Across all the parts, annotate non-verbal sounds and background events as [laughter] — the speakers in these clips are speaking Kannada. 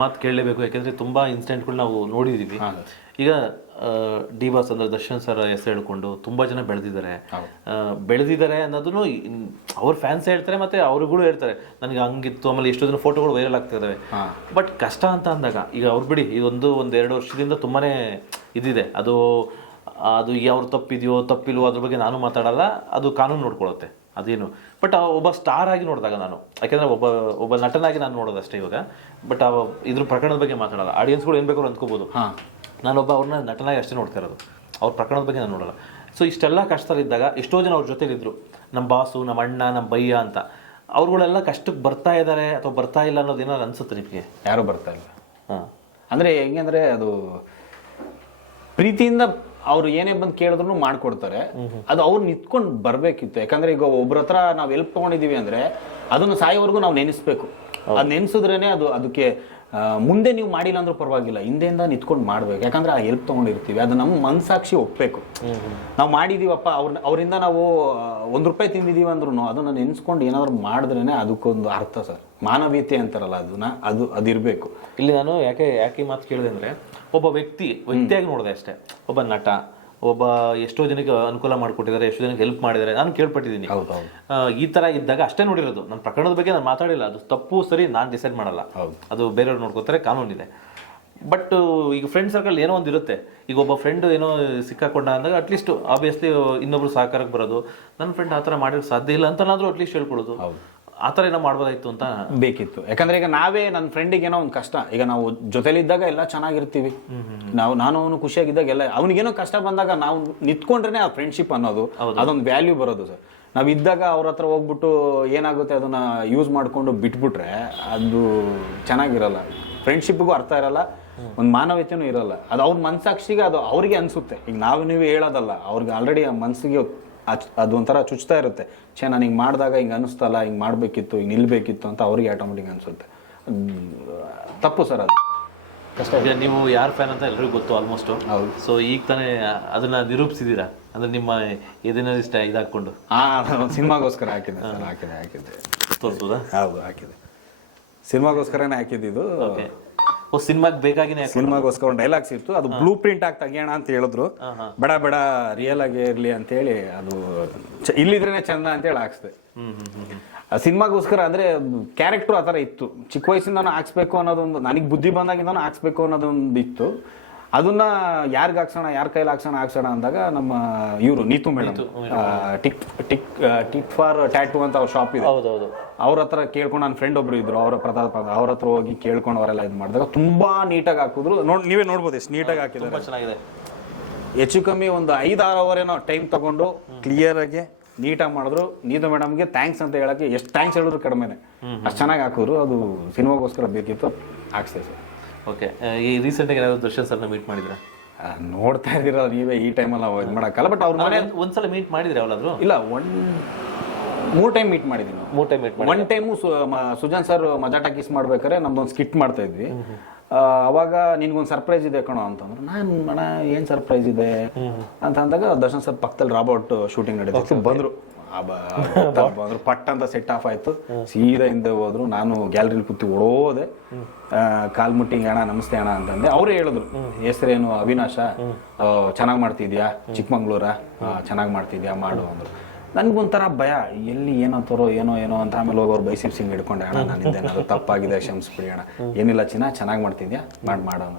ಮಾತು ಕೇಳಲೇಬೇಕು ಯಾಕೆಂದ್ರೆ ತುಂಬಾ ಇನ್ಸಿಡೆಂಟ್ಗಳು ನಾವು ನೋಡಿದೀವಿ. ಈಗ ಡಿ ಬಾಸ್ ಅಂದ್ರೆ ದರ್ಶನ್ ಸರ್ ಹೆಸರು ಹೇಳ್ಕೊಂಡು ತುಂಬಾ ಜನ ಬೆಳೆದಿದ್ದಾರೆ. ಬೆಳೆದಿದ್ದಾರೆ ಅನ್ನೋದನ್ನು ಅವ್ರ ಫ್ಯಾನ್ಸ್ ಹೇಳ್ತಾರೆ ಮತ್ತೆ ಅವ್ರಿಗೂ ಹೇಳ್ತಾರೆ. ನನಗೆ ಹಂಗಿತ್ತು ಆಮೇಲೆ ಎಷ್ಟೋ ಜನ ಫೋಟೋಗಳು ವೈರಲ್ ಆಗ್ತಾ ಇದಾವೆ. ಬಟ್ ಕಷ್ಟ ಅಂತ ಅಂದಾಗ ಈಗ ಅವ್ರು ಬಿಡಿ ಇದೊಂದು ಒಂದು ಎರಡು ವರ್ಷದಿಂದ ತುಂಬಾನೇ ಇದಿದೆ. ಅದು ಅದು ಯಾವ್ರು ತಪ್ಪಿದೆಯೋ ತಪ್ಪಿಲ್ವೋ ಅದ್ರ ಬಗ್ಗೆ ನಾನು ಮಾತಾಡಲ್ಲ ಅದು ಕಾನೂನು ನೋಡ್ಕೊಳ್ಳುತ್ತೆ ಅದೇನು. ಬಟ್ ಒಬ್ಬ ಸ್ಟಾರ್ ಆಗಿ ನೋಡಿದಾಗ ನಾನು ಯಾಕೆಂದ್ರೆ ಒಬ್ಬ ಒಬ್ಬ ನಟನಾಗಿ ನಾನು ನೋಡೋದಷ್ಟೇ ಇವಾಗ. ಬಟ್ ಇದ್ರ ಪ್ರಕರಣದ ಬಗ್ಗೆ ಮಾತಾಡಲ್ಲ. ಆಡಿಯನ್ಸ್ಗಳು ಏನು ಬೇಕಾದ್ರೂ ಅಂದ್ಕೋಬೋದು. ಹಾಂ. ನಾನೊಬ್ಬ ಅವ್ರನ್ನ ನಟನಾಗಿ ಅಷ್ಟೇ ನೋಡ್ತಾ ಇರೋದು. ಅವ್ರ ಪ್ರಕರಣದ ಬಗ್ಗೆ ನಾನು ನೋಡಲ್ಲ. ಸೊ ಇಷ್ಟೆಲ್ಲ ಕಷ್ಟದಲ್ಲಿದ್ದಾಗ ಎಷ್ಟೋ ಜನ ಅವ್ರ ಜೊತೆಲಿದ್ರು ನಮ್ಮ ಬಾಸು ನಮ್ಮ ಅಣ್ಣ ನಮ್ಮ ಬಯ್ಯ ಅಂತ. ಅವ್ರುಗಳೆಲ್ಲ ಕಷ್ಟಕ್ಕೆ ಬರ್ತಾ ಇದ್ದಾರೆ ಅಥವಾ ಬರ್ತಾ ಇಲ್ಲ ಅನ್ನೋದು ಏನಾದ್ರು ಅನ್ಸುತ್ತೆ ನಿಮಗೆ? ಯಾರು ಬರ್ತಾ ಇಲ್ಲ. ಹಾಂ. ಅಂದರೆ ಹೆಂಗೆ ಅಂದರೆ ಅದು ಪ್ರೀತಿಯಿಂದ ಅವ್ರು ಏನೇ ಬಂದು ಕೇಳಿದ್ರು ಮಾಡ್ಕೊಡ್ತಾರೆ. ಅದು ಅವ್ರು ನಿಂತ್ಕೊಂಡು ಬರ್ಬೇಕಿತ್ತು. ಯಾಕಂದ್ರೆ ಈಗ ಒಬ್ರ ಹತ್ರ ನಾವು ಎಲ್ಪ್ ತಗೊಂಡಿದೀವಿ ಅಂದ್ರೆ, ಅದನ್ನು ಸಾಯೋವರೆಗೂ ನಾವು ನೆನೆಸ್ಬೇಕು. ಅದು ನೆನೆಸಿದ್ರೇನೆ ಅದು ಅದಕ್ಕೆ ಮುಂದೆ ನೀವು ಮಾಡಿಲ್ಲ ಅಂದ್ರೂ ಪರವಾಗಿಲ್ಲ. ಹಿಂದೆಯಿಂದ ನಿಂತ್ಕೊಂಡು ಮಾಡ್ಬೇಕು. ಯಾಕಂದ್ರೆ ಆ ಹೆಲ್ಪ್ ತಗೊಂಡಿರ್ತೀವಿ. ಅದು ನಮ್ಮ ಮನಸಾಕ್ಷಿ ಒಪ್ಬೇಕು. ನಾವು ಮಾಡಿದೀವಪ್ಪ ಅವ್ರ ಅವರಿಂದ ನಾವು ಒಂದ್ ರೂಪಾಯಿ ತಿಂದಿದ್ದೀವಿ ಅಂದ್ರೂ ಅದನ್ನ ನೆನ್ಸ್ಕೊಂಡು ಏನಾದ್ರು ಮಾಡಿದ್ರೇನೆ ಅದಕ್ಕೊಂದು ಅರ್ಥ ಸರ್. ಮಾನವೀಯತೆ ಅಂತಾರಲ್ಲ ಅದನ್ನ ಅದು, ಅದಿರಬೇಕು. ಇಲ್ಲಿ ನಾನು ಯಾಕೆ ಯಾಕೆ ಮಾತು ಕೇಳಿದೆ ಅಂದ್ರೆ, ಒಬ್ಬ ವ್ಯಕ್ತಿ, ವ್ಯಕ್ತಿಯಾಗಿ ನೋಡಿದೆ ಅಷ್ಟೇ. ಒಬ್ಬ ನಟ ಒಬ್ಬ ಎಷ್ಟೋ ಜನಕ್ಕೆ ಅನುಕೂಲ ಮಾಡಿಕೊಟ್ಟಿದ್ದಾರೆ ಎಷ್ಟೋ ಜನಕ್ಕೆ ಹೆಲ್ಪ್ ಮಾಡಿದ್ದಾರೆ. ನಾನು ಕೇಳ್ಪಟ್ಟಿದ್ದೀನಿ. ಈ ಥರ ಇದ್ದಾಗ ಅಷ್ಟೇ ನೋಡಿರೋದು. ನನ್ನ ಪ್ರಕರಣದ ಬಗ್ಗೆ ನಾನು ಮಾತಾಡಿಲ್ಲ. ಅದು ತಪ್ಪು ಸರಿ ನಾನು ಡಿಸೈಡ್ ಮಾಡಲ್ಲ. ಅದು ಬೇರೆಯವ್ರು ನೋಡ್ಕೋತಾರೆ ಕಾನೂನಿದೆ ಬಟ್ ಈಗ ಫ್ರೆಂಡ್ ಸರ್ಕಲ್ ಏನೋ ಒಂದು ಇರುತ್ತೆ. ಈಗ ಒಬ್ಬ ಫ್ರೆಂಡ್ ಏನೋ ಸಿಕ್ಕಾಕೊಂಡ ಅಂದಾಗ ಅಟ್ಲೀಸ್ಟ್ ಆಬ್ವಿಯಸ್ಲಿ ಇನ್ನೊಬ್ರು ಸಹಕಾರಕ್ಕೆ ಬರೋದು. ನನ್ನ ಫ್ರೆಂಡ್ ಆ ಥರ ಮಾಡಿರೋ ಸಾಧ್ಯ ಇಲ್ಲ ಅಂತನಾದರೂ ಅಟ್ಲೀಸ್ಟ್ ಹೇಳ್ಕೊಳ್ಳೋದು ಆ ಥರ ಏನೋ ಮಾಡ್ಬೋದಾಯ್ತು ಅಂತ ಬೇಕಿತ್ತು. ಯಾಕಂದ್ರೆ ಈಗ ನಾವೇ ನನ್ನ ಫ್ರೆಂಡಿಗೆ ಏನೋ ಒಂದು ಕಷ್ಟ. ಈಗ ನಾವು ಜೊತೆಲಿದ್ದಾಗ ಎಲ್ಲ ಚೆನ್ನಾಗಿರ್ತೀವಿ. ನಾವು ನಾನು ಅವನು ಖುಷಿಯಾಗಿದ್ದಾಗ ಎಲ್ಲ ಅವನಿಗೇನೋ ಕಷ್ಟ ಬಂದಾಗ ನಾವು ನಿಂತ್ಕೊಂಡ್ರೆ ಆ ಫ್ರೆಂಡ್ಶಿಪ್ ಅನ್ನೋದು ಅದೊಂದು ವ್ಯಾಲ್ಯೂ ಬರೋದು ಸರ್. ನಾವು ಇದ್ದಾಗ ಅವ್ರ ಹತ್ರ ಹೋಗ್ಬಿಟ್ಟು ಏನಾಗುತ್ತೆ ಅದನ್ನ ಯೂಸ್ ಮಾಡ್ಕೊಂಡು ಬಿಟ್ಬಿಟ್ರೆ ಅದು ಚೆನ್ನಾಗಿರಲ್ಲ. ಫ್ರೆಂಡ್ಶಿಪ್ಗೂ ಅರ್ಥ ಇರಲ್ಲ. ಒಂದು ಮಾನವೀಯತೆನೂ ಇರಲ್ಲ. ಅದು ಅವ್ರ ಮನಸಾಕ್ಷಿಗೆ ಅದು ಅವ್ರಿಗೆ ಅನ್ಸುತ್ತೆ. ಈಗ ನಾವು ನೀವು ಹೇಳೋದಲ್ಲ ಅವ್ರಿಗೆ ಆಲ್ರೆಡಿ ಆ ಮನ್ಸಿಗೆ ಅಚ್- ಅದು ಒಂಥರ ಚುಚ್ತಾ ಇರುತ್ತೆ. ಛೇ ನಾನು ಹಿಂಗೆ ಮಾಡಿದಾಗ ಹಿಂಗೆ ಅನಿಸ್ತಲ್ಲ ಹಿಂಗೆ ಮಾಡಬೇಕಿತ್ತು ಹಿಂಗೆ ನಿಲ್ಲಬೇಕಿತ್ತು ಅಂತ ಅವ್ರಿಗೆ ಆಟೋಮೆಟಿಕ್ ಅನಿಸುತ್ತೆ. ತಪ್ಪು ಸರ್ ಅದು. ಕಷ್ಟ. ನೀವು ಯಾರ ಫ್ಯಾನ್ ಅಂತ ಎಲ್ಲರಿಗೂ ಗೊತ್ತು ಆಲ್ಮೋಸ್ಟ್ ಹೌದು. ಸೊ ಈಗ ತಾನೇ ಅದನ್ನ ನಿರೂಪಿಸಿದ್ದೀರಾ ಅಂದ್ರೆ ನಿಮ್ಮ ಏನೇನೋ ಇಷ್ಟ ಇದಾಕೊಂಡು ಹಾಂ ಸಿನಿಮಾಗೋಸ್ಕರ ಹಾಕಿದೆ ಹಾಕಿದೆ ಹಾಕಿದೆ ಹಾಕಿದ್ದೆ. ತೋರಿಸೋದಾ? ಹೌದು ಹಾಕಿದೆ ಸಿನಿಮಾಗೋಸ್ಕರನೇ ಹಾಕಿದ್ದು ಸಿನಿಮಾಗೆ ಬೇಕಾಗಿನೇ ಸಿನಿಮಾಗೋಸ್ಕರ ಡೈಲಾಗ್ಸ್ ಇತ್ತು ಅದು ಬ್ಲೂ ಪ್ರಿಂಟ್ ಆಗಿ ತೆಗಿಯೋಣ ಅಂತ ಹೇಳಿದ್ರು. ಬಡ ಬಡ ರಿಯಲ್ ಆಗಿ ಇರಲಿ ಅಂತೇಳಿ ಅದು ಚ- ಇಲ್ಲಿದ್ರೇನೆ ಚಂದ ಹಾಕ್ಸ್ದೆ. ಹ್ಮ್ ಹ್ಮ್ ಹ್ಮ್ ಆ ಸಿನಿಮಾಗೋಸ್ಕರ ಅಂದ್ರೆ ಕ್ಯಾರೆಕ್ಟರ್ ಆ ಥರ ಇತ್ತು. ಚಿಕ್ಕ ವಯಸ್ಸಿಂದನೂ ಹಾಕ್ಸ್ಬೇಕು ಅನ್ನೋದೊಂದು ನನಗೆ ಬುದ್ಧಿ ಬಂದಾಗಿಂದ ಹಾಕ್ಸ್ಬೇಕು ಅನ್ನೋದೊಂದು ಇತ್ತು ಅದನ್ನ ಯಾರಿಗೆ ಹಾಕ್ಸೋಣ ಯಾರ ಕೈಲಿ ಹಾಕ್ಸೋಣ ಹಾಕ್ಸೋಣ ಅಂದಾಗ ನಮ್ಮ ಇವರು Neetu madam. Tick tick tick for tattoo ಅಂತ ಅವ್ರ ಶಾಪ್ ಇದೆ. ಹೌದೌದು. ಅವ್ರ ಹತ್ರ ಕೇಳ್ಕೊಂಡು ನನ್ನ ಫ್ರೆಂಡ್ ಒಬ್ರು ಇದ್ರು ಅವರ ಪ್ರತಾಪ್ ಅವ್ರ ಹತ್ರ ಹೋಗಿ ಕೇಳ್ಕೊಂಡು ಅವರೆಲ್ಲ ಇದು ಮಾಡಿದಾಗ ತುಂಬಾ ನೀಟಾಗಿ ಹಾಕಿದ್ರು. ನೋಡಿ ನೀವೇ ನೋಡ್ಬೋದು ಎಷ್ಟು ನೀಟಾಗಿ ಹಾಕಿದ್ರು ಚೆನ್ನಾಗಿದೆ. ಹೆಚ್ಚು ಕಮ್ಮಿ ಒಂದು ಐದು ಆರು ಏನೋ ಟೈಮ್ ತಗೊಂಡು ಕ್ಲಿಯರ್ ಆಗಿ ನೀಟಾಗಿ ಮಾಡಿದ್ರು. ನೀತು ಮೇಡಮ್ಗೆ ಥ್ಯಾಂಕ್ಸ್ ಅಂತ ಹೇಳಕ್ಕೆ ಎಷ್ಟು ಥ್ಯಾಂಕ್ಸ್ ಹೇಳಿದ್ರು ಕಡಿಮೆನೆ. ಅಷ್ಟು ಚೆನ್ನಾಗಿ ಹಾಕಿದ್ರು. ಅದು ಸಿನಿಮಾಗೋಸ್ಕರ ಬೇಕಿತ್ತು. ಹಾಕ್ಸ್ತೇವೆ ಸರ್. ಓಕೆ ಈ ರೀಸೆಂಟಾಗಿ ಏನಾದರೂ ದರ್ಶನ್ ಸರ್ನ ಮೀಟ್ ಮಾಡಿದ್ರಾ? ನೋಡ್ತಾ ಇದ್ದೀರಲ್ಲ ನೀವೇ ಈ ಟೈಮಲ್ಲಿ ನಾವು ಇದು ಮಾಡೋಕ್ಕಲ್ಲ ಬಟ್ ಅವ್ರ ಮನೆ ಒಂದ್ಸಲ ಮೀಟ್ ಮಾಡಿದ್ರೆ ಅವಳಾದ್ರು ಇಲ್ಲ ಒನ್ ಮೂರು ಟೈಮ್ ಮೀಟ್ ಮಾಡಿದ್ದೀನಿ ಮೂರು time meet one time Sujan sir ಮಜಾಟ kiss ಮಾಡ್ಬೇಕಾದ್ರೆ ನಮ್ದೊಂದು ಸ್ಕಿಟ್ ಮಾಡ್ತಾ ಇದ್ವಿ. ಆ, ಅವಾಗ ನಿನ್ಗೊಂದು ಸರ್ಪ್ರೈಸ್ ಇದೆ ಕಣೋ ಅಂತಂದ್ರೆ. ನಾನು ಮಣ ಏನ್ ಸರ್ಪ್ರೈಸ್ ಇದೆ? ಅಂತ ಅಂದಾಗ ದರ್ಶನ್ ಸರ್ ಪಕ್ಕದಲ್ಲಿ ರಾಬರ್ಟ್ ಶೂಟಿಂಗ್ ನಡೀತು ಬಂದ್ರು. ಬಂದ್ರು [laughs] ಪಟ್ ಅಂತ ಸೆಟ್ ಆಫ್ ಆಯ್ತು. ಸೀದಾ ಹಿಂದೆ ಹೋದ್ರು. ನಾನು ಗ್ಯಾಲರಿಲಿ ಕೂತಿ ಓಡೋದೆ. ಕಾಲ್ ಮುಟ್ಟಿಂಗ್ ಅಣ್ಣ ನಮಸ್ತೆ ಅಣ್ಣ ಅಂತಂದೆ. ಅವರೇ ಹೇಳಿದ್ರು. ಹೆಸರೇನು ಅವಿನಾಶ? ಚೆನ್ನಾಗಿ ಮಾಡ್ತಿದ್ಯಾ? ಚಿಕ್ಕಮಂಗ್ಳೂರ? ಚೆನ್ನಾಗಿ ಮಾಡ್ತಿದ್ಯಾ? ಮಾಡು ಅಂದ್ರು. ನನ್ಗೊಂಥರ ಭಯ. ಎಲ್ಲಿ ಏನಂತಾರೋ ಏನೋ ಏನೋ ಅಂತ. ಆಮೇಲೆ ಹೋಗೋರು ಬೈಸಿಪ್ ಸಿಂಗ್ ಹಿಡ್ಕೊಂಡೆ ಅಣ್ಣ ನನ್ನಿಂದ ಏನಾದ್ರು ತಪ್ಪಾಗಿದೆ ಕ್ಷಮಿಸ್ಬಿಡಿ ಅಣ್ಣ. ಏನಿಲ್ಲ ಚಿನ್ನ ಚೆನ್ನಾಗಿ ಮಾಡ್ತಿದ್ಯಾ? ಮಾಡಿ ಮಾಡೋಣ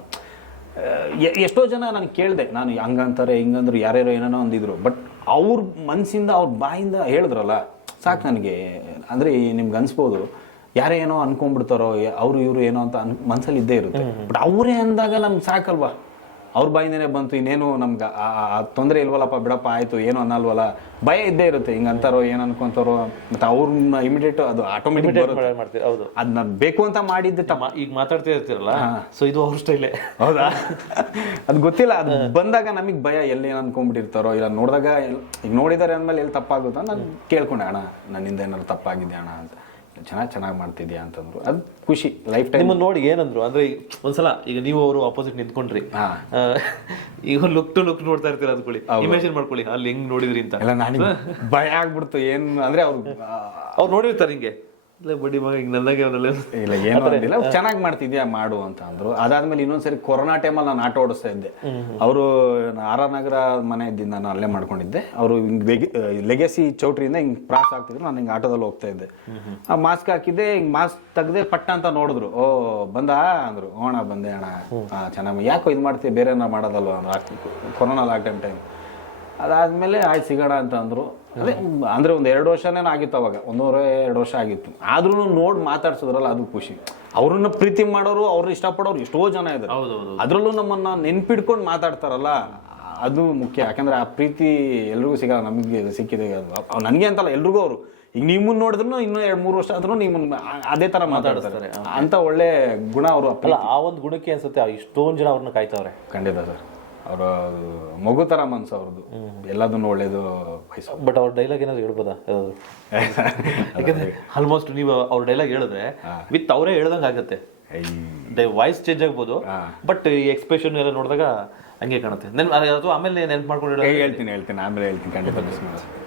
ಎಷ್ಟೋ ಜನ ನಾನು ಕೇಳಿದೆ. ನಾನು ಹಂಗಂತಾರೆ ಹಿಂಗಂದ್ರು ಯಾರ್ಯಾರೋ ಏನೇನೋ ಅಂದಿದ್ರು. ಬಟ್ ಅವ್ರ ಮನಸ್ಸಿಂದ ಅವ್ರ ಬಾಯಿಂದ ಹೇಳಿದ್ರಲ್ಲ ಸಾಕು ನನಗೆ. ಅಂದರೆ ನಿಮ್ಗೆ ಅನಿಸ್ಬೋದು ಯಾರೇ ಏನೋ ಅನ್ಕೊಂಡ್ಬಿಡ್ತಾರೋ ಅವರು ಇವರು ಏನೋ ಅಂತ ಅನ್ ಮನಸ್ಸಲ್ಲಿ ಇದ್ದೇ ಇರುತ್ತೆ. ಬಟ್ ಅವರೇ ಅಂದಾಗ ನಮ್ಗೆ ಸಾಕಲ್ವಾ? ಅವ್ರ ಬಾಯಿಂದನೇ ಬಂತು ಇನ್ನೇನು ನಮ್ಗೆ ತೊಂದರೆ ಇಲ್ವಲ್ಲಪ್ಪ ಬಿಡಪ್ಪ ಆಯ್ತು ಏನು ಅನ್ನಲ್ವಲ್ಲ ಭಯ ಇದ್ದೇ ಇರುತ್ತೆ ಹಿಂಗೆ ಅಂತಾರೋ ಏನು ಅನ್ಕೊಂತಾರೋ ಮತ್ತೆ ಅವ್ರನ್ನ ಇಮಿಡಿಯೇಟ್ ಅದು ಆಟೋಮೆಟಿಕ್ ಮಾಡ್ತೀವಿ ಹೌದು. ಅದನ್ನ ಬೇಕು ಅಂತ ಮಾಡಿದ್ದು ತಮ್ಮ ಈಗ ಮಾತಾಡ್ತಾ ಇರ್ತಿರಲ್ಲ ಸೊ ಇದು ಅವ್ರ ಸ್ಟೈಲೇ ಹೌದಾ? [laughs] ಅದು ಗೊತ್ತಿಲ್ಲ ಅದು ಬಂದಾಗ ನಮಗೆ ಭಯ ಎಲ್ಲಿ ಏನು ಅನ್ಕೊಂಡ್ಬಿಟ್ಟಿರ್ತಾರೋ ಇಲ್ಲ ನೋಡಿದಾಗ ಈಗ ನೋಡಿದಾರೆ ಅಂದ್ಮೇಲೆ ಎಲ್ಲಿ ತಪ್ಪಾಗುತ್ತೋ ನಾನು ಕೇಳ್ಕೊಂಡೆ ಅಣ್ಣ ನನ್ನಿಂದ ಏನಾದ್ರು ತಪ್ಪಾಗಿದೆ ಅಣ್ಣ ಅಂತ. ಚೆನ್ನಾಗಿ ಚೆನ್ನಾಗಿ ಮಾಡ್ತಿದ್ಯಾ ಅಂತಂದ್ರು. ಅದು ಖುಷಿ ಲೈಫ್ ಟೈಮ್. ನಿಮ್ಮನ್ನು ನೋಡಿ ಏನಂದ್ರು? ಅಂದ್ರೆ ಈಗ ಒಂದ್ಸಲ ಈಗ ನೀವು ಅವರು ಆಪೋಸಿಟ್ ನಿಂತ್ಕೊಂಡ್ರಿ. ಆ, ಈಗ ಲುಕ್ ಟು ಲುಕ್ ನೋಡ್ತಾ ಇರ್ತೀರ ಅಂದ್ಕೊಳ್ಳಿ. ಇಮೇಜಿನ್ ಮಾಡ್ಕೊಳ್ಳಿ ಅಲ್ಲಿ ಹೆಂಗ್ ನೋಡಿದ್ರಿ ಅಂತ. ನನಗೆ ಭಯ ಆಗ್ಬಿಡ್ತು. ಏನು ಅಂದ್ರೆ ಅವ್ರು ಅವ್ರು ನೋಡಿರ್ತಾರೆ ಹಿಂಗೆ. ಇಲ್ಲ ಬಡಿ ಮಗ ಈಗ ನನಗೆ ಅವನಲ್ಲ ಇಲ್ಲ ಏನು ಅಂದಿಲ್ಲ. ಚೆನ್ನಾಗಿ ಮಾಡ್ತಿದ್ಯಾ ಮಾಡು ಅಂತ ಅಂದ್ರು. ಅದಾದ್ಮೇಲೆ ಇನ್ನೊಂದ್ಸರಿ ಕೊರೋನಾ ಟೈಮಲ್ಲಿ ನಾನು ಆಟೋ ಓಡಿಸ್ತಾ ಇದ್ದೆ. ಅವರು ಆರ್ ಆರ್ ನಗರ ಮನೆ ಇದ್ದಿಂದ ನಾನು ಅಲ್ಲೇ ಮಾಡ್ಕೊಂಡಿದ್ದೆ. ಅವರು ಹಿಂಗ್ ಲೆಗೆಸಿ ಚೌಟ್ರಿಯಿಂದ ಹಿಂಗ್ ಪ್ರಾಸ್ ಆಗ್ತಿದ್ರು. ನಾನು ಹಿಂಗ್ ಆಟೋದಲ್ಲಿ ಹೋಗ್ತಾ ಇದ್ದೆ. ಆ ಮಾಸ್ಕ್ ಹಾಕಿದ್ದೆ ಹಿಂಗ್ ಮಾಸ್ಕ್ ತೆಗ್ದೆ ಪಟ್ಟ ಅಂತ ನೋಡಿದ್ರು. ಓ ಬಂದ? ಅಂದ್ರು. ಹೋಣ ಬಂದೆ ಅಣ್ಣ. ಚೆನ್ನಾಗಿ ಯಾಕೋ ಇದು ಮಾಡ್ತೀವಿ ಬೇರೆ ಏನೋ ಮಾಡೋದಲ್ವಾ? ಅಂದ್ರು. ಕೊರೋನಾ ಲಾಕ್ಡೌನ್ ಟೈಮ್ ಅದಾದ್ಮೇಲೆ ಆಯ್ತು ಸಿಗೋಣ ಅಂತ ಅಂದ್ರು. ಅದೇ ಅಂದ್ರೆ ಒಂದು ಎರಡು ವರ್ಷನೇ ಆಗಿತ್ತು ಅವಾಗ. ಒಂದೂವರೆ ಎರಡು ವರ್ಷ ಆಗಿತ್ತು. ಆದ್ರೂ ನೋಡಿ ಮಾತಾಡ್ಸಿದ್ರಲ್ಲ ಅದು ಖುಷಿ. ಅವ್ರನ್ನ ಪ್ರೀತಿ ಮಾಡೋರು ಅವ್ರನ್ನ ಇಷ್ಟಪಡೋರು ಎಷ್ಟೋ ಜನ ಇದ್ದಾರೆ ಅದರಲ್ಲೂ ನಮ್ಮನ್ನ ನೆನ್ಪಿಡ್ಕೊಂಡು ಮಾತಾಡ್ತಾರಲ್ಲ ಅದು ಮುಖ್ಯ. ಯಾಕಂದ್ರೆ ಆ ಪ್ರೀತಿ ಎಲ್ರಿಗೂ ಸಿಗಲ್ಲ ನಮಗೆ ಸಿಕ್ಕಿದೆ. ಅದು ಅವ್ ನನಗೆ ಅಂತಲ್ಲ ಎಲ್ರಿಗೂ ಅವರು. ಈಗ ನಿಮ್ಮನ್ನ ನೋಡಿದ್ರು ಇನ್ನೂ ಎರಡು ಮೂರು ವರ್ಷ ಆದ್ರೂ ನಿಮ್ಮನ್ನ ಅದೇ ತರ ಮಾತಾಡ್ತಾರೆ. ಅಂತ ಒಳ್ಳೆ ಗುಣ ಅವರು ಅಲ್ಲ ಆ ಒಂದು ಗುಣಕ್ಕೆ ಅನ್ಸುತ್ತೆ ಇಷ್ಟೊಂದು ಜನ ಅವ್ರನ್ನ ಕಾಯ್ತಾವ್ರೆ. ಖಂಡಿತ ಸರ್. ಅವರ ಮಗು ಥರ ಮನ್ಸು ಅವ್ರದ್ದು ಎಲ್ಲದನ್ನು ಒಳ್ಳೇದು ಬಯಸೋ ಬಟ್ ಅವ್ರ ಡೈಲಾಗ್ ಏನಾದ್ರು ಹೇಳ್ಬೋದಾ? [laughs] ಯಾಕಂದ್ರೆ ಆಲ್ಮೋಸ್ಟ್ ನೀವು ಅವ್ರ ಡೈಲಾಗ್ ಹೇಳಿದ್ರೆ ವಿತ್ ಅವರೇ ಹೇಳ್ದಂಗೆ ಆಗುತ್ತೆ. ವಾಯ್ಸ್ ಚೇಂಜ್ ಆಗ್ಬೋದು ಬಟ್ ಈ ಎಕ್ಸ್ಪ್ರೆಷನ್ ಎಲ್ಲ ನೋಡಿದಾಗ ಹಂಗೆ ಕಾಣುತ್ತೆ. ನೆನ್ ಅಥವಾ ಆಮೇಲೆ ನೆನ್ಪು ಮಾಡ್ಕೊಂಡು ಹೇಳ್ತೀನಿ ಹೇಳ್ತೀನಿ. ಆಮೇಲೆ ಹೇಳ್ತೀನಿ. ಖಂಡಿತ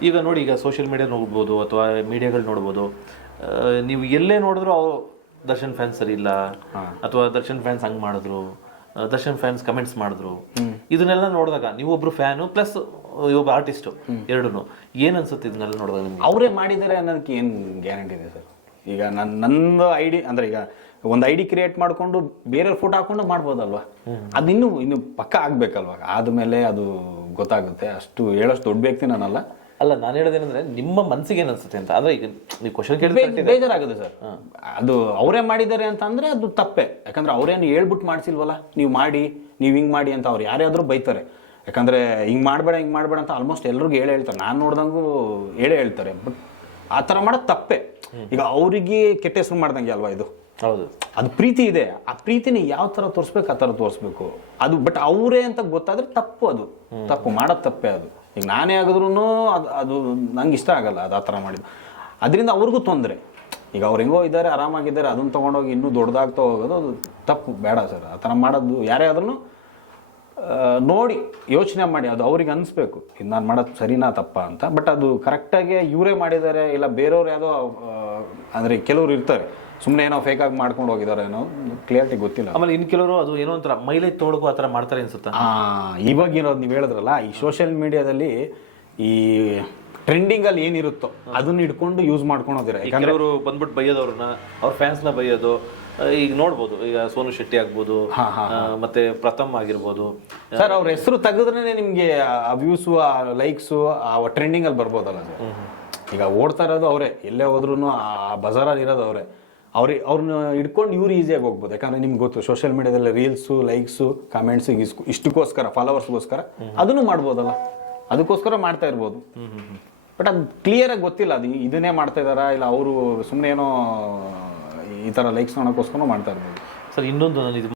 ಈಗ ನೋಡಿ ಈಗ ಸೋಷಿಯಲ್ ಮೀಡಿಯಾ ನೋಡ್ಬೋದು ಅಥವಾ ಮೀಡಿಯಾಗಳು ನೋಡ್ಬೋದು. ನೀವು ಎಲ್ಲೇ ನೋಡಿದ್ರು ಅವರು ದರ್ಶನ್ ಫ್ಯಾನ್ಸ್ ಸರಿ ಇಲ್ಲ ಅಥವಾ ದರ್ಶನ್ ಫ್ಯಾನ್ಸ್ ಹಂಗ್ ಮಾಡಿದ್ರು. ದರ್ಶನ್ ಫ್ಯಾನ್ಸ್ ಕಮೆಂಟ್ಸ್ ಮಾಡಿದ್ರು. ಇದನ್ನೆಲ್ಲ ನೋಡಿದಾಗ ನೀವೊಬ್ರು ಫ್ಯಾನು ಪ್ಲಸ್ ಒಬ್ಬ ಆರ್ಟಿಸ್ಟು ಎರಡೂ ಏನು ಅನ್ಸುತ್ತೆ ಇದನ್ನೆಲ್ಲ ನೋಡಿದಾಗ ನಿಮ್ಗೆ? ಅವರೇ ಮಾಡಿದ್ದಾರೆ ಅನ್ನೋದಕ್ಕೆ ಏನು ಗ್ಯಾರಂಟಿ ಇದೆ ಸರ್? ಈಗ ನನ್ನ ನಂದು ಐಡಿ ಅಂದ್ರೆ ಈಗ ಒಂದು ಐ ಡಿ ಕ್ರಿಯೇಟ್ ಮಾಡ್ಕೊಂಡು ಬೇರೆ ಫೋಟೋ ಹಾಕೊಂಡು ಮಾಡ್ಬೋದಲ್ವಾ? ಅದು ಇನ್ನೂ ಇನ್ನು ಪಕ್ಕ ಆಗ್ಬೇಕಲ್ವಾಗ ಆದ್ಮೇಲೆ ಅದು ಗೊತ್ತಾಗುತ್ತೆ. ಅಷ್ಟು ಹೇಳೋಷ್ಟು ದೊಡ್ಡ ವ್ಯಕ್ತಿ ನಾನಲ್ಲ. ಅಲ್ಲ ನಾನು ಹೇಳೋದೇನಂದ್ರೆ ನಿಮ್ಮ ಮನಸ್ಸಿಗೆ ಏನು ಅನ್ಸುತ್ತೆ ಅಂತ? ಅಂದ್ರೆ ಈಗ ನೀವು ಕ್ವಶನ್ ಕೇಳಿದ್ರೆ ಬೇಜಾರಾಗುತ್ತೆ ಸರ್. ಅದು ಅವರೇ ಮಾಡಿದ್ದಾರೆ ಅಂತ ಅಂದ್ರೆ ಅದು ತಪ್ಪೆ. ಯಾಕಂದ್ರೆ ಅವ್ರೇನು ಹೇಳ್ಬಿಟ್ಟು ಮಾಡಿಸಿಲ್ವಲ್ಲ? ನೀವು ಮಾಡಿ ನೀವು ಹಿಂಗ್ ಮಾಡಿ ಅಂತ ಅವ್ರು ಯಾರ್ಯಾದ್ರೂ ಬೈತಾರೆ. ಯಾಕಂದ್ರೆ ಹಿಂಗ್ ಮಾಡಬೇಡ ಹಿಂಗ್ ಮಾಡಬೇಡ ಅಂತ ಆಲ್ಮೋಸ್ಟ್ ಎಲ್ರಿಗೂ ಹೇಳೇ ಹೇಳ್ತಾರೆ. ನಾನು ನೋಡ್ದಂಗೂ ಹೇಳೇ ಹೇಳ್ತಾರೆ. ಬಟ್ ಆ ಥರ ಮಾಡೋದು ತಪ್ಪೆ. ಈಗ ಅವರಿಗೆ ಕೆಟ್ಟ ಹೆಸರು ಮಾಡ್ದಂಗೆ ಅಲ್ವಾ ಇದು? ಹೌದು. ಅದು ಪ್ರೀತಿ ಇದೆ. ಆ ಪ್ರೀತಿನ ಯಾವ ಥರ ತೋರಿಸ್ಬೇಕು ಆ ಥರ ತೋರಿಸ್ಬೇಕು? ಅದು ಬಟ್ ಅವರೇ ಅಂತ ಗೊತ್ತಾದ್ರೆ ತಪ್ಪು ಅದು. ತಪ್ಪು ಮಾಡೋದು ತಪ್ಪೇ ಅದು. ಈಗ ನಾನೇ ಆಗಿದ್ರೂ ಅದು ಅದು ನಂಗೆ ಇಷ್ಟ ಆಗಲ್ಲ, ಅದು ಆ ಥರ ಮಾಡಿದ್ದು. ಅದರಿಂದ ಅವ್ರಿಗೂ ತೊಂದರೆ. ಈಗ ಅವ್ರು ಹೆಂಗೋ ಇದ್ದಾರೆ, ಆರಾಮಾಗಿದ್ದಾರೆ, ಅದನ್ನು ತೊಗೊಂಡೋಗಿ ಇನ್ನೂ ದೊಡ್ಡದಾಗ್ತಾ ಹೋಗೋದು ಅದು ತಪ್ಪು, ಬೇಡ ಸರ್. ಆ ಥರ ಮಾಡೋದು ಯಾರೇ ಆದ್ರೂ ನೋಡಿ, ಯೋಚನೆ ಮಾಡಿ, ಅದು ಅವ್ರಿಗೆ ಅನಿಸ್ಬೇಕು. ಇದು ನಾನು ಮಾಡೋದು ಸರಿನಾ ತಪ್ಪ ಅಂತ. ಬಟ್ ಅದು ಕರೆಕ್ಟಾಗಿ ಇವರೇ ಮಾಡಿದ್ದಾರೆ, ಇಲ್ಲ ಬೇರೆಯವ್ರು ಯಾವುದೋ ಅಂದರೆ ಕೆಲವರು ಇರ್ತಾರೆ. ಸುಮ್ಮನೆ ಏನೋ ಫೇಕ್ ಆಗಿ ಮಾಡ್ಕೊಂಡು ಹೋಗಿದ್ದಾರೆ ಏನೋ ಕ್ಲಿಯರ್ಟಿ ಗೊತ್ತಿಲ್ಲ. ಆಮೇಲೆ ಇನ್ ಕೆಲವರು ಅದು ಏನೋ ಒಂಥರ ಮೈಲೇಜ್ ತೊಗೊಳಕು ಆ ಥರ ಮಾಡ್ತಾರೆ ಅನ್ಸುತ್ತೆ. ಆ, ಇವಾಗ ಇರೋದು ನೀವು ಹೇಳಿದ್ರಲ್ಲ ಈ ಸೋಷಿಯಲ್ ಮೀಡಿಯಾದಲ್ಲಿ ಈ ಟ್ರೆಂಡಿಂಗ್ ಅಲ್ಲಿ ಏನಿರುತ್ತೋ ಅದನ್ನ ಇಟ್ಕೊಂಡು ಯೂಸ್ ಮಾಡ್ಕೊಳೋದಿರ ಯಾಕಂದ್ರೆ ಕೆಲವರು ಬಂದ್ಬಿಟ್ಟು ಬೈಯೋದವ್ರನ್ನ ಅವ್ರ ಫ್ಯಾನ್ಸ್ನ ಬೈಯೋದು ಈಗ ನೋಡ್ಬೋದು ಈಗ ಸೋನು ಶೆಟ್ಟಿ ಆಗ್ಬೋದು ಆ, ಮತ್ತೆ ಪ್ರಥಮ್ ಆಗಿರ್ಬೋದು. ಸರ್ ಅವ್ರ ಹೆಸರು ತೆಗೆದ್ರೆ ನಿಮ್ಗೆ ಆ ವ್ಯೂಸು ಆ ಲೈಕ್ಸು ಆ ಟ್ರೆಂಡಿಂಗ್ ಅಲ್ಲಿ ಬರ್ಬೋದಲ್ಲ. ಅದು. ಈಗ ಓಡ್ತಾ ಇರೋದು ಅವರೇ ಎಲ್ಲೇ ಹೋದ್ರು ಆ ಬಜಾರಲ್ಲಿ ಇರೋದು ಅವರೇ. ಅವ್ರಿಗೆ ಅವ್ರನ್ನ ಹಿಡ್ಕೊಂಡು ಇವ್ರು ಈಸಿಯಾಗಿ ಹೋಗ್ಬೋದು. ಯಾಕಂದ್ರೆ ನಿಮ್ಗೆ ಗೊತ್ತು ಸೋಷಿಯಲ್ ಮೀಡಿಯಾದಲ್ಲಿ ರೀಲ್ಸು ಲೈಕ್ಸು ಕಾಮೆಂಟ್ಸ್ ಇಷ್ಟಕ್ಕೋಸ್ಕರ ಫಾಲೋವರ್ಸ್ಗೋಸ್ಕರ ಅದನ್ನು ಮಾಡ್ಬೋದಲ್ಲ? ಅದಕ್ಕೋಸ್ಕರ ಮಾಡ್ತಾ ಇರ್ಬೋದು. ಬಟ್ ಅದು ಕ್ಲಿಯರ್ ಆಗಿ ಗೊತ್ತಿಲ್ಲ. ಅದು ಇದನ್ನೇ ಮಾಡ್ತಾ ಇದಾರಾ ಇಲ್ಲ ಅವರು ಸುಮ್ಮನೆ ಏನೋ ಈ ಥರ ಲೈಕ್ಸ್ ನೋಡೋಕ್ಕೋಸ್ಕರ ಮಾಡ್ತಾ ಇರ್ಬೋದು. ಸರ್, ಇನ್ನೊಂದು ನಾನು ಇದು